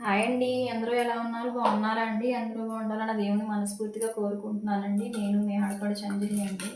Hi అండి. అందరూ ఎలా ఉన్నారు? బాగున్నారా అండి? అందరూ బాగుండాలని దేవుని మనస్ఫూర్తిగా కోరుకుంటున్నానండి. నేను మీ ఆడపడ చంద్రిని అండి.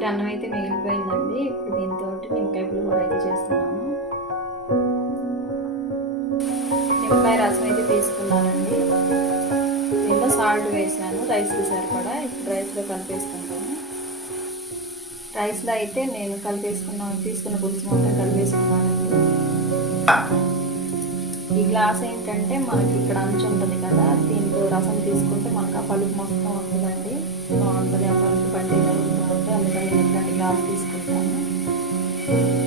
రాత్రి అన్నం అయితే మిగిలిపోయిందండి. ఇప్పుడు దీంతో నిమ్మకాయ పులిహోర అయితే చేస్తున్నాను. నిమ్మకాయ రసం అయితే తీసుకున్నానండి. దీంట్లో సాల్ట్ వేసాను. రైస్కి సరిపడా ఇప్పుడు రైస్లో కలిపేసుకుంటాను. రైస్లో అయితే నేను కలిపేసుకున్నాను తీసుకున్న పులుసు మొత్తం కలిపేసుకున్నానండి. ఈ గ్లాస్ ఏంటంటే మనకి ఇక్కడ అంచు ఉంటుంది కదా దీంతో రసం తీసుకుంటే మనకు ఆ పలుపు మొత్తం వస్తుందండి. బాగుంటుంది ఆ తీసుకుంటాను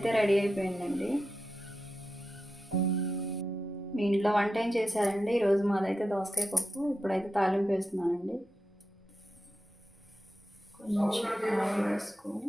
అయితే రెడీ అయిపోయిందండి. మీ ఇంట్లో వంట ఏం చేశారండి? ఈరోజు మాదైతే దోసకాయ పప్పు ఇప్పుడైతే తాలింపు వేస్తున్నానండి. కొంచెం ఆయిల్ వేసుకొని